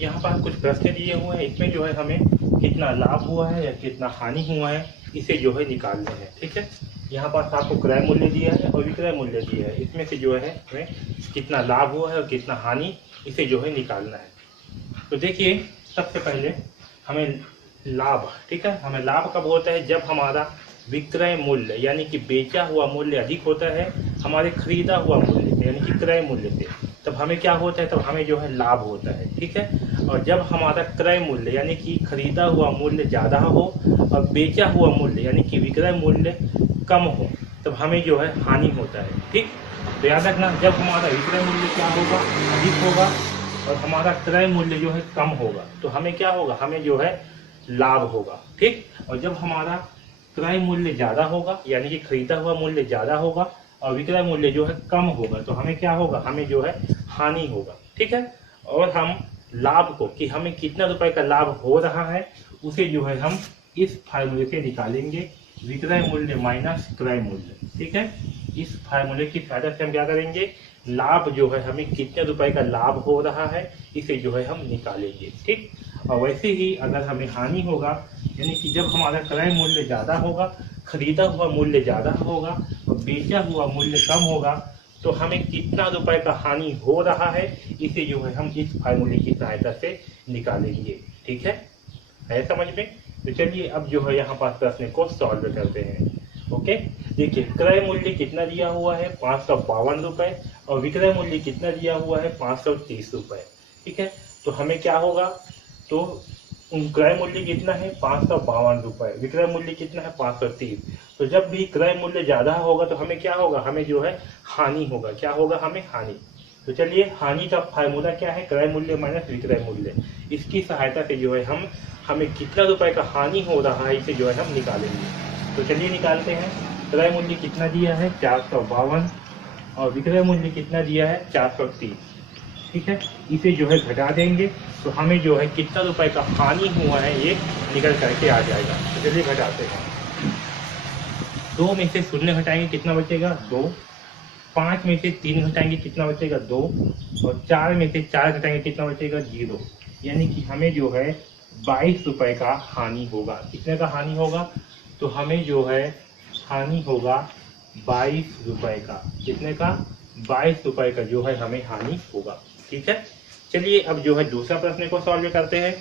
यहाँ पर कुछ प्रश्न दिए हुए हैं, इसमें जो है हमें कितना लाभ हुआ है या कितना हानि हुआ है इसे जो है निकालना है। ठीक है, यहाँ पर आपको क्रय मूल्य दिया है और विक्रय मूल्य दिया है, इसमें से जो है हमें कितना लाभ हुआ है और कितना हानि इसे जो है निकालना है। तो देखिए सबसे पहले हमें लाभ, ठीक है, हमें लाभ कब होता है? जब हमारा विक्रय मूल्य यानी कि बेचा हुआ मूल्य अधिक होता है हमारे खरीदा हुआ मूल्य से यानी कि क्रय मूल्य से, तब हमें क्या होता है? तब हमें जो है लाभ होता है। ठीक है, और जब हमारा क्रय मूल्य यानी कि खरीदा हुआ मूल्य ज़्यादा हो और बेचा हुआ मूल्य यानी कि विक्रय मूल्य कम हो तब हमें जो है हानि होता है। ठीक, तो याद रखना, जब हमारा विक्रय मूल्य क्या होगा? अधिक होगा और हमारा क्रय मूल्य जो है कम होगा तो हमें क्या होगा? हमें जो है लाभ होगा। ठीक, और जब हमारा क्रय मूल्य ज़्यादा होगा यानी कि खरीदा हुआ मूल्य ज़्यादा होगा और विक्रय मूल्य जो है कम होगा तो हमें क्या होगा? हमें जो है हानि होगा। ठीक है, और हम लाभ को कि हमें कितना रुपए का लाभ हो रहा है उसे जो है हम इस फार्मूले से निकालेंगे, विक्रय मूल्य माइनस क्रय मूल्य। ठीक है, इस फार्मूले की सहायता से हम क्या करेंगे? लाभ जो है हमें कितने रुपए का लाभ हो रहा है इसे जो है हम निकालेंगे। ठीक, और वैसे ही अगर हमें हानि होगा यानी कि जब हमारा क्रय मूल्य ज़्यादा होगा, खरीदा हुआ मूल्य ज़्यादा होगा और बेचा हुआ मूल्य कम होगा तो हमें कितना रुपए का हानि हो रहा है इसे जो है हम इस फार्मूले की सहायता से निकालेंगे। ठीक है समझ में? तो चलिए अब जो है यहाँ पास प्रश्न को सॉल्व करते हैं। ओके, देखिए क्रय मूल्य कितना दिया हुआ है? 552 रुपये और विक्रय मूल्य कितना दिया हुआ है? 530 रुपये। ठीक है, तो हमें क्या होगा? तो क्रय मूल्य कितना है? 552 रुपये, विक्रय मूल्य कितना है? 530। तो जब भी क्रय मूल्य ज़्यादा होगा तो हमें क्या होगा? हमें जो है हानि होगा। क्या होगा? हमें हानि। तो चलिए हानि का फार्मूला क्या है? क्रय मूल्य माइनस विक्रय मूल्य। इसकी सहायता से जो है हमें कितना रुपए का हानि हो रहा है इसे जो है हम निकालेंगे। तो चलिए निकालते हैं। क्रय मूल्य कितना दिया है? 452 और विक्रय मूल्य कितना दिया है? 430। ठीक है, इसे जो है घटा देंगे तो हमें जो है कितना रुपए का हानि हुआ है ये निकल करके आ जाएगा। तो चलिए घटाते हैं। 2 में से 0 घटाएंगे कितना बचेगा? 2। 5 में से 3 घटाएंगे कितना बचेगा? 2। और 4 में से 4 घटाएंगे कितना बचेगा? 0। यानी कि हमें जो है 22 रुपए का हानि होगा। कितने का हानि होगा? तो हमें जो है हानि होगा 22 रुपए का। कितने का? 22 रुपए का जो है हमें हानि होगा। ठीक है, चलिए अब जो है दूसरा प्रश्न को सॉल्व करते हैं।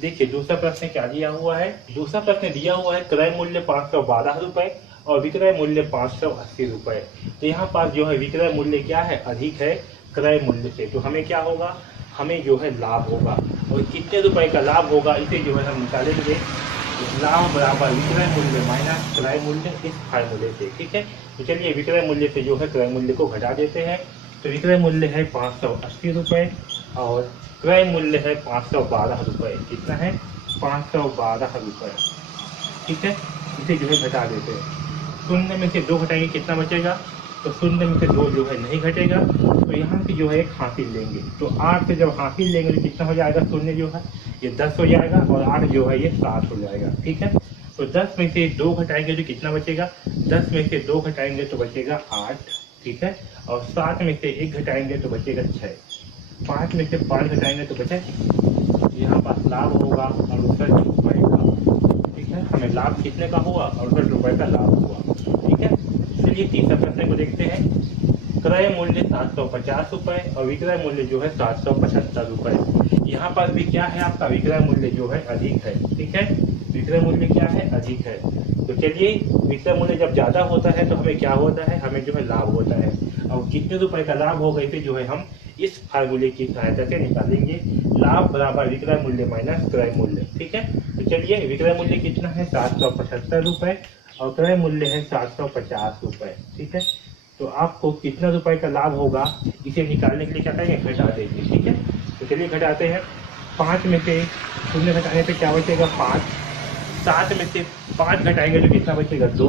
देखिए दूसरा प्रश्न क्या दिया हुआ है? दूसरा प्रश्न दिया हुआ है क्रय मूल्य 512 रुपए और विक्रय मूल्य 580 रुपए। तो यहाँ पास जो है विक्रय मूल्य क्या है? अधिक है क्रय मूल्य से, तो हमें क्या होगा? हमें जो है लाभ होगा। और कितने रुपए का लाभ होगा इसे जो है हम निकालेंगे, लाभ बराबर विक्रय मूल्य माइनस क्रय मूल्य इस फार्मूले से। ठीक है, तो चलिए विक्रय मूल्य से जो है क्रय मूल्य को घटा देते हैं। तो विक्रय मूल्य है 580 रुपये और क्रय मूल्य है 512 रुपये। कितना है? 512 रुपये। ठीक है, इसे जो है घटा देते हैं। 0 में से 2 घटाएंगे कितना बचेगा? तो 0 में से 2 जो है नहीं घटेगा तो यहाँ से जो है एक हासिल लेंगे। तो 8 से जब हासिल लेंगे तो कितना हो जाएगा? 0 जो है ये 10 हो जाएगा और 8 जो है ये 7 हो जाएगा। ठीक है, तो 10 में से 2 घटाएंगे तो कितना बचेगा? 10 में से 2 घटाएंगे तो बचेगा 8। ठीक है, और 7 में से 1 घटाएंगे तो बचेगा 6। 5 में से 5 घटाएंगे तो बचे, यहाँ पास लाभ होगा 68 रुपये का। ठीक है, हमें लाभ कितने का हुआ? 68 रुपये का लाभ हुआ। ठीक है, चलिए तीसरा प्रश्न को देखते हैं। क्रय मूल्य 750 रुपये और विक्रय मूल्य जो है 775 रुपये। यहाँ पर भी क्या है? आपका विक्रय मूल्य जो है अधिक है। ठीक है, विक्रय मूल्य क्या है? अधिक है। तो चलिए विक्रय मूल्य जब ज़्यादा होता है तो हमें क्या होता है? हमें जो है लाभ होता है। और कितने रुपए का लाभ होगा इसे जो है हम इस फार्मूले की सहायता से निकालेंगे, लाभ बराबर विक्रय मूल्य माइनस क्रय मूल्य। ठीक है, तो चलिए विक्रय मूल्य कितना है? 775 रुपये और क्रय मूल्य है 750 रुपये। ठीक है, तो आपको कितना रुपए का लाभ होगा इसे निकालने के लिए क्या करेंगे? घटा देंगे। ठीक है, तो चलिए घटाते हैं। 5 में से 0 घटाने पे क्या बचेगा? 5। 7 में से 5 घटाएंगे तो कितना बचेगा? 2।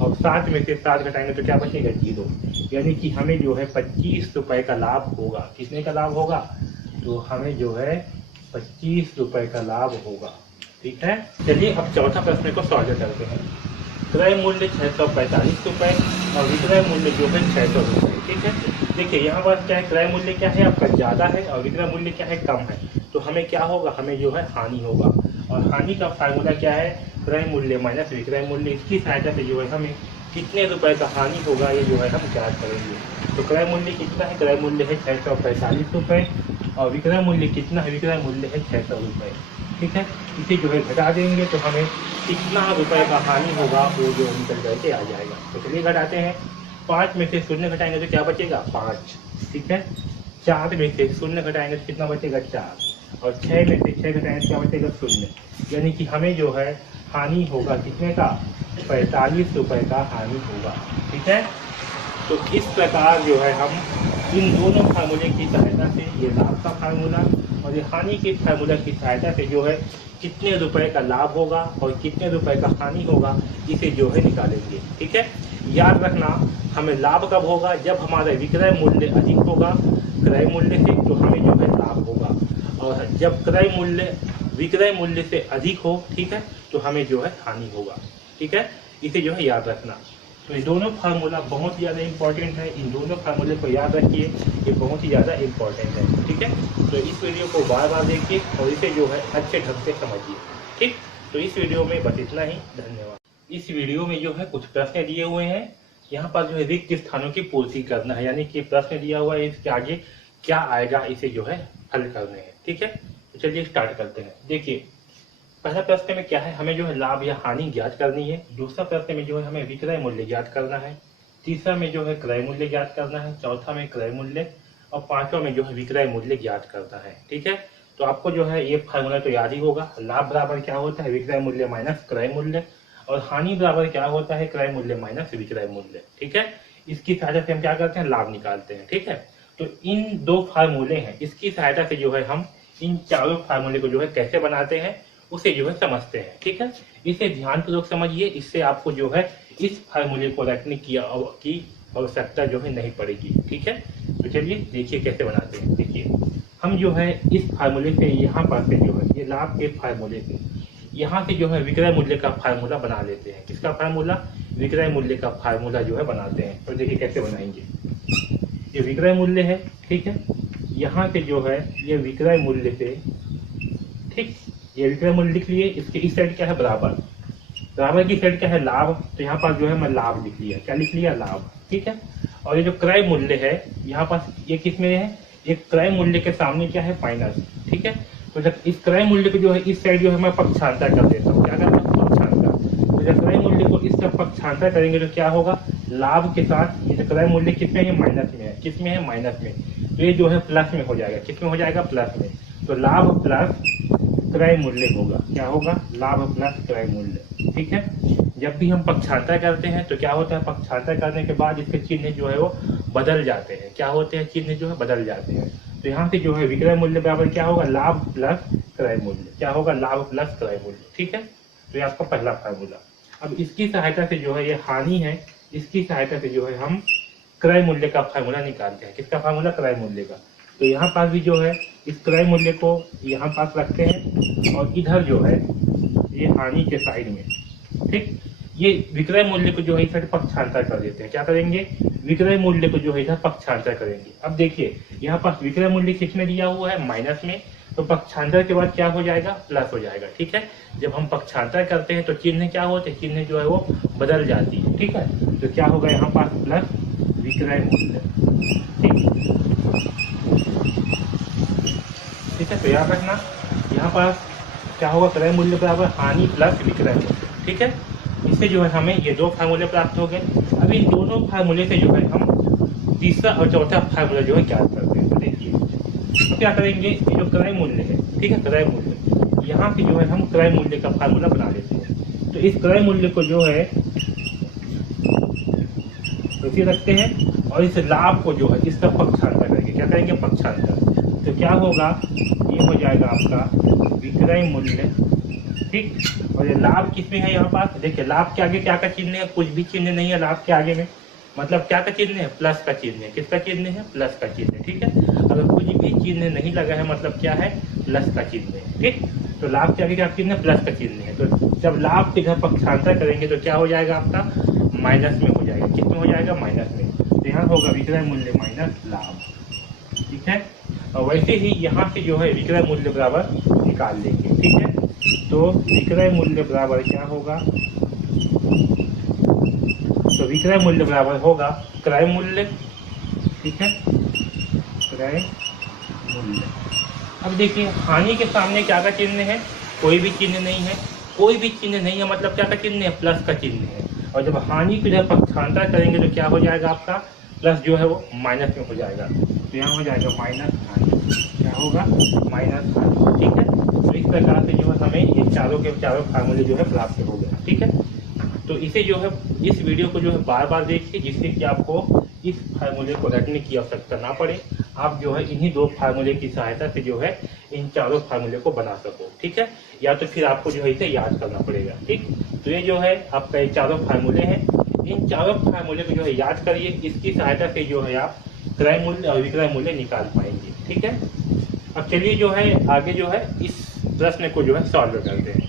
और 7 में से 7 घटाएंगे तो क्या बचेगा? 0। यानी कि हमें जो है 25 रुपए का लाभ होगा। कितने का लाभ होगा? तो हमें जो है 25 रुपए का लाभ होगा। ठीक है, चलिए अब चौथा प्रश्न को सॉल्व करते हैं। क्रय मूल्य 645 रुपये और विक्रय मूल्य जो है 600 रुपये। ठीक है, देखिए यहाँ पर क्या है? क्रय मूल्य क्या है? आपका ज़्यादा है और विक्रय मूल्य क्या है? कम है। तो हमें क्या होगा, हमें जो है हानि होगा। और हानि का फार्मूला क्या है, क्रय मूल्य माइनस विक्रय मूल्य। इसकी सहायता से जो है हमें कितने रुपए का हानि होगा ये जो है हम ज्ञात करेंगे। तो क्रय मूल्य कितना है, क्रय मूल्य है 645 रुपये और विक्रय मूल्य कितना है, विक्रय मूल्य है 600 रुपये। ठीक है, इसे जो है घटा देंगे तो हमें कितना रुपए का हानि होगा वो जो निकल करके आ जाएगा। तो चलिए घटाते हैं। 5 में से 0 घटाएंगे तो क्या बचेगा, 5। ठीक है, 4 में से 0 घटाएंगे तो कितना बचेगा, 4। और 6 में से 6 घटाएंगे तो क्या बचेगा, 0। यानी कि हमें जो है हानि होगा कितने का, 45 रुपये का हानि होगा। ठीक है, तो इस प्रकार जो है हम इन दोनों फार्मूले की सहायता से, ये लाभ का फार्मूला और ये हानि के फार्मूला की सहायता से जो है कितने रुपए का लाभ होगा और कितने रुपए का हानि होगा इसे जो है निकालेंगे। ठीक है, याद रखना हमें लाभ कब होगा, जब हमारा विक्रय मूल्य अधिक होगा क्रय मूल्य से, तो हमें जो है लाभ होगा। और जब क्रय मूल्य विक्रय मूल्य से अधिक हो, ठीक है, तो हमें जो है हानि होगा। ठीक है, इसे जो है याद रखना। तो ये दोनों फार्मूला बहुत ही ज़्यादा इंपॉर्टेंट है, इन दोनों फार्मूले को याद रखिए, ये बहुत ही ज़्यादा इंपॉर्टेंट है। ठीक है, तो इस वीडियो को बार बार देखिए और इसे जो है अच्छे ढंग से समझिए। ठीक, तो इस वीडियो में बस इतना ही, धन्यवाद। इस वीडियो में जो है कुछ प्रश्न दिए हुए हैं, यहाँ पर जो है रिक्त स्थानों की पूर्ति करना है, यानी कि प्रश्न दिया हुआ है इसके आगे क्या आएगा इसे जो है हल करने हैं। ठीक है, तो चलिए स्टार्ट करते हैं। देखिए पहला प्रश्न में क्या है, हमें जो है लाभ या हानि ज्ञात करनी है। दूसरा प्रश्न में जो है हमें विक्रय मूल्य ज्ञात करना है। तीसरा में जो है क्रय मूल्य ज्ञात करना है। चौथा में क्रय मूल्य और पांचवा में जो है विक्रय मूल्य ज्ञात करना है। ठीक है, तो आपको जो है ये फार्मूला तो याद ही होगा, लाभ बराबर क्या होता है, विक्रय मूल्य माइनस क्रय मूल्य, और हानि बराबर क्या होता है, क्रय मूल्य माइनस विक्रय मूल्य। ठीक है, इसकी सहायता से हम क्या करते हैं, लाभ निकालते हैं। ठीक है, तो इन दो फार्मूले हैं, इसकी सहायता से जो है हम इन चारों फार्मूले को जो है कैसे बनाते हैं उसे जो है समझते हैं। ठीक है, इसे ध्यानपूर्वक समझिए, इससे आपको जो है इस फार्मूले को रखने की आवश्यकता जो है नहीं पड़ेगी। ठीक है, तो चलिए देखिए कैसे बनाते हैं। देखिए हम जो है इस फार्मूले से यहाँ पर से जो है ये लाभ के फार्मूले से यहाँ से जो है विक्रय मूल्य का फार्मूला बना लेते हैं। किसका फार्मूला, विक्रय मूल्य का फार्मूला जो है बनाते हैं। तो देखिए कैसे बनाएंगे, ये विक्रय मूल्य है। ठीक है, यहाँ से जो है ये विक्रय मूल्य से, ठीक, ये विक्रय मूल्य लिख लिए, इसके इस साइड क्या है, बराबर, बराबर की साइड क्या है, लाभ, तो यहाँ पास जो है मैं लाभ लिख लिया, क्या लिख लिया, लाभ। ठीक है, और ये जो क्रय मूल्य है यहाँ पास ये किस में है, एक क्रय मूल्य के सामने क्या है, माइनस। ठीक है, तो जब इस क्रय मूल्य को जो है इस साइड जो है मैं पक्षांतर कर देता हूँ, क्या करता हूँ, पक्षांतर। तो जब क्रय मूल्य को इस तरफ पक्षांतर करेंगे तो क्या होगा, लाभ के साथ ये जो क्रय मूल्य किसमें है, माइनस में है, किस में है, माइनस में, तो ये जो है प्लस में हो जाएगा, किस में हो जाएगा, प्लस में। तो लाभ प्लस क्रय मूल्य होगा, क्या होगा, लाभ प्लस क्रय मूल्य। ठीक है, जब भी हम पक्षांतर करते हैं तो क्या होता है, पक्षांतर करने के बाद इसके चिन्ह जो है वो बदल जाते हैं, क्या होते हैं, चिन्ह जो है बदल जाते हैं। तो यहाँ से जो है विक्रय मूल्य बराबर क्या होगा, लाभ प्लस क्रय मूल्य, क्या होगा, लाभ प्लस क्रय मूल्य। ठीक है, तो ये आपका पहला फार्मूला। अब इसकी सहायता से जो है ये हानि है, इसकी सहायता से जो है हम क्रय मूल्य का फार्मूला निकालते हैं। किसका फार्मूला, क्रय मूल्य का। तो यहाँ पास भी जो है इस क्रय मूल्य को यहाँ पास रखते हैं और इधर जो है ये हानि के साइड में, ठीक, ये विक्रय मूल्य को जो है इधर पक्षांतर कर देते हैं। क्या करेंगे, विक्रय मूल्य को जो है इधर पक्षांतर करेंगे। अब देखिए यहाँ पास विक्रय मूल्य किसमें दिया हुआ है, माइनस में, तो पक्षांतर के बाद क्या हो जाएगा, प्लस हो जाएगा। ठीक है, जब हम पक्षांतर करते हैं तो चिन्ह क्या होते हैं, चिन्ह जो है वो बदल जाती है। ठीक है, तो क्या होगा यहाँ पास प्लस विक्रय मूल्य। ठीक है, तो याद रखना यहाँ पास क्या होगा, क्रय मूल्य बराबर हानि प्लस विक्रय मूल्य। ठीक है, इससे जो है हमें ये दो फार्मूले प्राप्त हो गए। अब इन दोनों फार्मूले से जो है हम तीसरा और चौथा फार्मूला जो है ज्ञात करते हैं। तो देखिए तो क्या करेंगे, ये जो क्रय मूल्य है, ठीक है, क्रय मूल्य, यहाँ पे जो है हम क्रय मूल्य का फार्मूला बना लेते हैं। तो इस क्रय मूल्य को जो है इसी रखते हैं और इस लाभ को जो है इस तरफ पक्षांतर करेंगे। क्या करेंगे, पक्षांतर। तो क्या होगा, ये हो जाएगा आपका विक्रय मूल्य। ठीक, और ये लाभ किसमें है, यहाँ पास देखिए लाभ के आगे क्या का चिन्ह है, कुछ भी चिन्ह नहीं है लाभ के आगे में, मतलब क्या का चिन्ह है, प्लस का चिन्ह है। किसका चिन्ह है, प्लस का चिन्ह है। ठीक है, अगर कुछ भी चिन्ह नहीं लगा है मतलब क्या है, प्लस का चिन्ह है। ठीक, तो लाभ के आगे क्या चिन्ह है, प्लस का चिन्ह है। तो जब लाभ के इधर पक्षांतर करेंगे तो क्या हो जाएगा, आपका माइनस में हो जाएगा। किस में हो जाएगा, माइनस में। तो यहाँ होगा विक्रय मूल्य माइनस लाभ। ठीक है, और वैसे ही यहाँ से जो है विक्रय मूल्य बराबर निकाल लेंगे। ठीक है, तो विक्रय मूल्य बराबर क्या होगा, तो विक्रय मूल्य बराबर होगा क्रय मूल्य। ठीक है, क्रय मूल्य। अब देखिए हानि के सामने क्या का चिन्ह है, कोई भी चिन्ह नहीं है। कोई भी चिन्ह नहीं है मतलब क्या का चिन्ह है, प्लस का चिन्ह है। और जब हानि को जब पक्षांतर करेंगे तो क्या हो जाएगा आपका, प्लस जो है वो माइनस में हो जाएगा। तो यहाँ हो जाएगा माइनस हानि, क्या होगा माइनस हानि। ठीक है, तो इस प्रकार से जो है हमें ये चारों के चारों फार्मूले जो है प्राप्त हो गया। ठीक है, तो इसे जो है इस वीडियो को जो है बार बार देखिए, जिससे कि आपको इस फार्मूले को रटने की आवश्यकता ना पड़े। आप जो है इन्हीं दो फार्मूले की सहायता से जो है इन चारों फार्मूले को बना सको। ठीक है, या तो फिर आपको जो है इसे याद करना पड़ेगा। ठीक, तो ये जो है आपका ये चारों फार्मूले हैं। इन चारों फार्मूले को जो है याद करिए, इसकी सहायता से जो है आप क्रय मूल्य और विक्रय मूल्य निकाल पाएंगे। ठीक है, अब चलिए जो है आगे जो है इस प्रश्न को जो है सॉल्व करते हैं।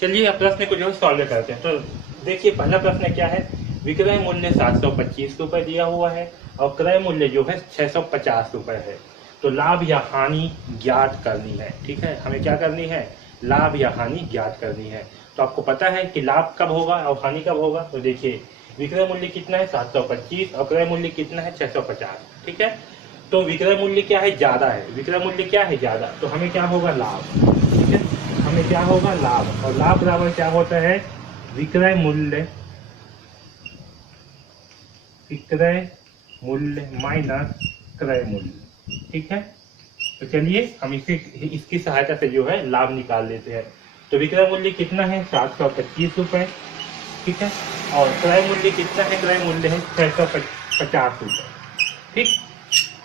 चलिए अब प्रश्न को जो है सॉल्व करते हैं। तो देखिए पहला प्रश्न क्या है, विक्रय मूल्य 725 रुपए दिया हुआ है और क्रय मूल्य जो है 650 रुपए है। तो लाभ या हानि ज्ञात करनी है। ठीक है, हमें क्या करनी है, लाभ या हानि ज्ञात करनी है। तो आपको पता है कि लाभ कब होगा और हानि कब होगा। तो देखिए विक्रय मूल्य कितना है 725 और क्रय मूल्य कितना है 650। ठीक है, तो विक्रय मूल्य क्या है, ज्यादा है। विक्रय मूल्य क्या है, ज्यादा, तो हमें क्या होगा, लाभ। ठीक है, हमें क्या होगा, लाभ। और लाभ बराबर क्या होता है, विक्रय मूल्य, विक्रय मूल्य माइनस क्रय मूल्य। ठीक है, तो चलिए हम इसकी सहायता से जो है लाभ निकाल लेते हैं। तो विक्रय मूल्य कितना है 725 रुपए। ठीक है, और क्रय मूल्य कितना है, क्रय मूल्य है 650 रुपए। ठीक,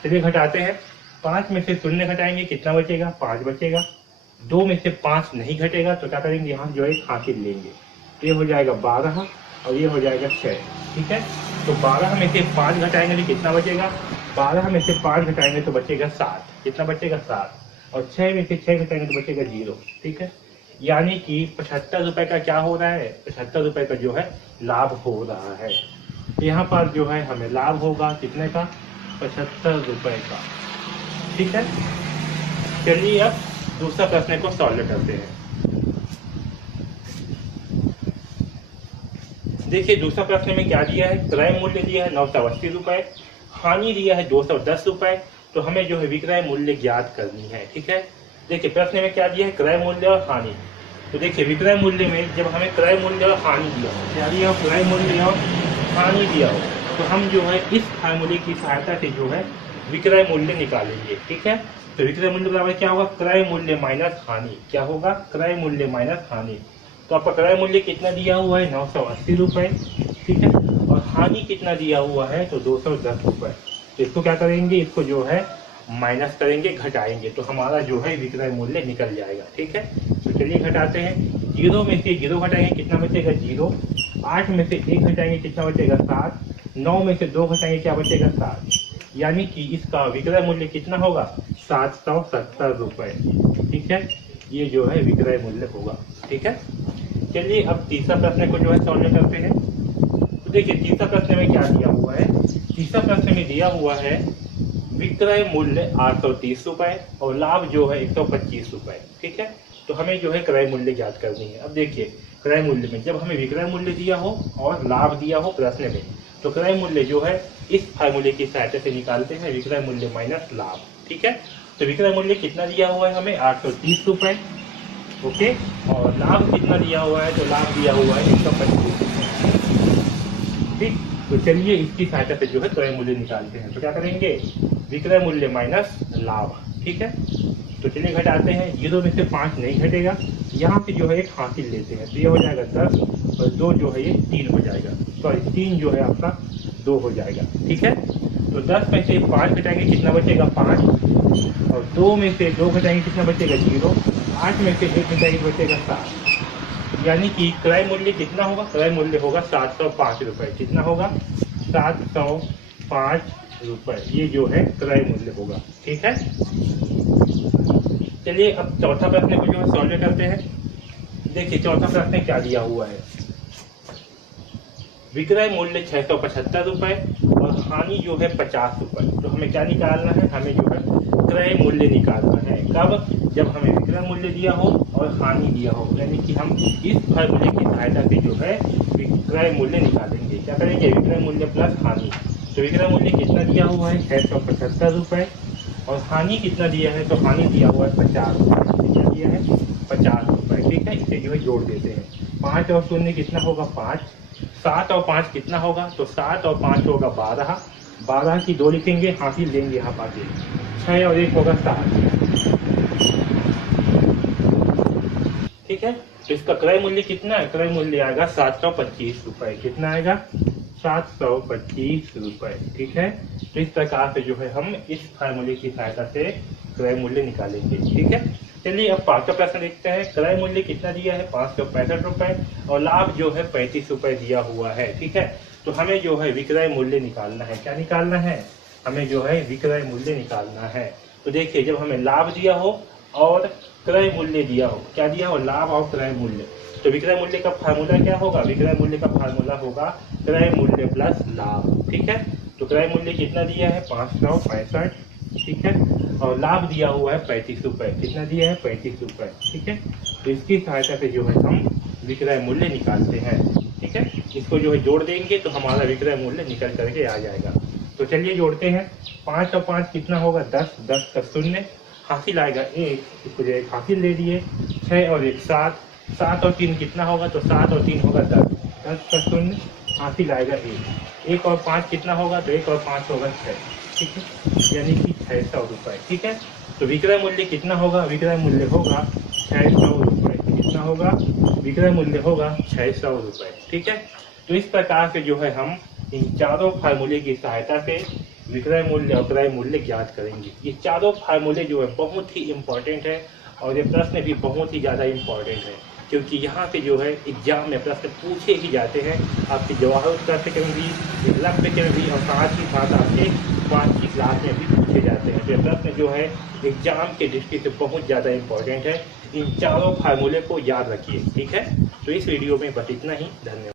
चलिए घटाते हैं। 5 में से 0 घटाएंगे कितना बचेगा, 5 बचेगा। 2 में से 5 नहीं घटेगा तो क्या करेंगे, यहाँ जो है हासिल लेंगे। ये हो जाएगा 12 और ये हो जाएगा 6। ठीक है, तो 12 में से 5 घटाएंगे तो कितना बचेगा, 12 में से 5 घटाएंगे तो बचेगा 7। कितना बचेगा, 7। और 6 में से 6 घटाएंगे तो बचेगा 0। ठीक है, यानी कि 75 रुपए का क्या हो रहा है, 75 रुपए का जो है लाभ हो रहा है। तो यहाँ पर जो है हमें लाभ होगा कितने का, 75 रुपए का। ठीक है, चलिए अब दूसरा प्रश्न को सॉल्व करते हैं। देखिए दूसरा प्रश्न में क्या दिया है, क्रय मूल्य दिया है 980 रुपए, हानि दिया है 210 रुपए। तो हमें जो है विक्रय मूल्य ज्ञात करनी है। ठीक है, देखिए प्रश्न में क्या दिया है, क्रय मूल्य और हानि। तो देखिए विक्रय मूल्य में जब हमें क्रय मूल्य और हानि दिया हो, क्या दिया हो, क्रय मूल्य और हानि दिया हो, तो हम जो है इस फार्मूले की सहायता से जो है विक्रय मूल्य निकालेंगे। ठीक है, तो विक्रय मूल्य बराबर क्या होगा, क्रय मूल्य माइनस हानि। क्या होगा, क्रय मूल्य माइनस हानि। तो आपका क्रय मूल्य कितना दिया हुआ है, 980 रुपए। ठीक है, और हानि कितना दिया हुआ है, तो 210 रुपए। तो इसको क्या करेंगे, इसको जो है माइनस करेंगे, घटाएंगे, तो हमारा जो है विक्रय मूल्य निकल जाएगा। ठीक है, तो चलिए घटाते हैं। 0 में से 0 घटाएंगे कितना बचेगा, 0। 8 में से 1 घटाएंगे कितना बचेगा, 7। 9 में से 2 घटाएंगे क्या बचेगा, 7। यानी कि इसका विक्रय मूल्य कितना होगा, 770 रुपए। ठीक है, ये जो है विक्रय मूल्य होगा। ठीक है, चलिए अब तीसरा प्रश्न को जो है सॉल्व करते हैं। तो देखिए तीसरा प्रश्न में क्या दिया हुआ है, तीसरा प्रश्न में दिया हुआ है विक्रय मूल्य 830 रुपए और लाभ जो है 125 रुपए। ठीक है, तो हमें जो है क्रय मूल्य ज्ञात करनी है। अब देखिए क्रय मूल्य में जब हमें विक्रय मूल्य दिया हो और लाभ दिया हो प्रश्न में, तो क्रय मूल्य जो है इस फार्मूले की सहायता से निकालते हैं, विक्रय मूल्य माइनस लाभ। ठीक है, तो विक्रय मूल्य कितना दिया हुआ है हमें, 830 रुपए। ओके, और लाभ कितना दिया हुआ है, तो लाभ दिया हुआ है 125 रुपए। ठीक, तो चलिए इसकी सहायता से जो है क्रय मूल्य निकालते हैं। तो क्या करेंगे, विक्रय मूल्य माइनस लाभ। ठीक है, तो चलिए घटाते हैं। 0 में से 5 नहीं घटेगा, यहाँ से जो है एक हासिल लेते हैं, तो ये हो जाएगा 10 और 2 जो है ये 3 हो जाएगा। सॉरी 3 जो है आपका 2 हो जाएगा। ठीक है, तो 10 में से 5 घटाएंगे कितना बचेगा, 5। और 2 में से 2 घटाएंगे कितना बचेगा, 0। 8 में से 1 घटाएंगे बचेगा 7। यानी कि क्रय मूल्य कितना होगा, क्रय मूल्य होगा 705 रुपए। कितना होगा, 705 रुपए, ये जो है क्रय मूल्य होगा। ठीक है, चलिए अब चौथा प्रश्न को जो है सॉल्व करते हैं। देखिए चौथा प्रश्न क्या दिया हुआ है, विक्रय मूल्य 675 रुपए और हानि जो है 50 रुपए। तो हमें क्या निकालना है, हमें जो है क्रय मूल्य निकालना है। कब? जब हमें विक्रय मूल्य दिया हो और हानि दिया हो, यानी कि हम इस फार्मूले की सहायता से जो है विक्रय मूल्य निकालेंगे। क्या करेंगे? विक्रय मूल्य प्लस हानि। तो विक्रय मूल्य कितना दिया हुआ है? 675 रुपए और हानि कितना दिया है? तो हानि दिया हुआ है 50 रुपए। कितना दिया है? 50 रुपए। ठीक है, इसे जो है जोड़ देते हैं। 5 और 0 कितना होगा? 5। 7 और 5 कितना होगा? तो 7 और 5 होगा 12। 12 की 2 लिखेंगे, हासिल लेंगे यहाँ पास। 6 और 1 होगा 7। ठीक है, तो इसका क्रय मूल्य कितना है? क्रय मूल्य आएगा 725 रुपए। कितना आएगा? 725 रुपए। ठीक है, तो इस प्रकार से जो है हम इस फार्मूले की सहायता से क्रय मूल्य निकालेंगे। ठीक है, चलिए अब 5वां प्रश्न देखते हैं। क्रय मूल्य कितना दिया है? 565 रुपए और लाभ जो है 35 रुपए दिया हुआ है। ठीक है, तो हमें जो है विक्रय मूल्य निकालना है। क्या निकालना है? हमें जो है विक्रय मूल्य निकालना है। तो देखिए, जब हमें लाभ दिया हो और क्रय मूल्य दिया हो, क्या दिया हो? लाभ और क्रय मूल्य। तो विक्रय मूल्य का फार्मूला क्या होगा? विक्रय मूल्य का फार्मूला होगा क्रय मूल्य प्लस लाभ। ठीक है, तो क्रय मूल्य कितना दिया है? 565। ठीक है, और लाभ दिया हुआ है 35 रुपए। कितना दिया है? 35 रुपए। ठीक है, तो इसकी सहायता से जो है हम विक्रय मूल्य निकालते हैं। ठीक है, इसको जो है जोड़ देंगे तो हमारा विक्रय मूल्य निकल करके आ जाएगा। तो चलिए जोड़ते हैं। 5 और 5 कितना होगा? 10। 10 का 0 हासिल आएगा 1, इसको जो एक हासिल ले लिए। 6 और 1 7। 7 और 3 कितना होगा? तो 7 और 3 होगा 10। 10 का 0 हासिल आएगा 1। 1 और 5 कितना होगा? तो 1 और 5 होगा 6। ठीक है, यानी कि 600 रुपए। ठीक है, तो विक्रय मूल्य कितना होगा? विक्रय मूल्य होगा 600 रुपए। कितना होगा? विक्रय मूल्य होगा 600 रुपए। ठीक है, तो इस प्रकार से जो है हम इन चारों फार्मूले की सहायता से विक्रय मूल्य और क्रय मूल्य ज्ञात करेंगे। ये चारों फार्मूले जो है बहुत ही इंपॉर्टेंट है और ये प्रश्न भी बहुत ही ज़्यादा इंपॉर्टेंट है, क्योंकि यहाँ से जो है एग्जाम में प्रश्न पूछे ही जाते हैं। आपके जवाहर पाठ्यक्रम भी, लक्ष्य पाठ्यक्रम भी और साथ ही साथ आपके 5 की क्लास में भी पूछे जाते हैं। तो ये प्रश्न जो है एग्जाम के दृष्टि से बहुत ज़्यादा इंपॉर्टेंट है। इन चारों फार्मूले को याद रखिए। ठीक है, तो इस वीडियो में बस इतना ही। धन्यवाद।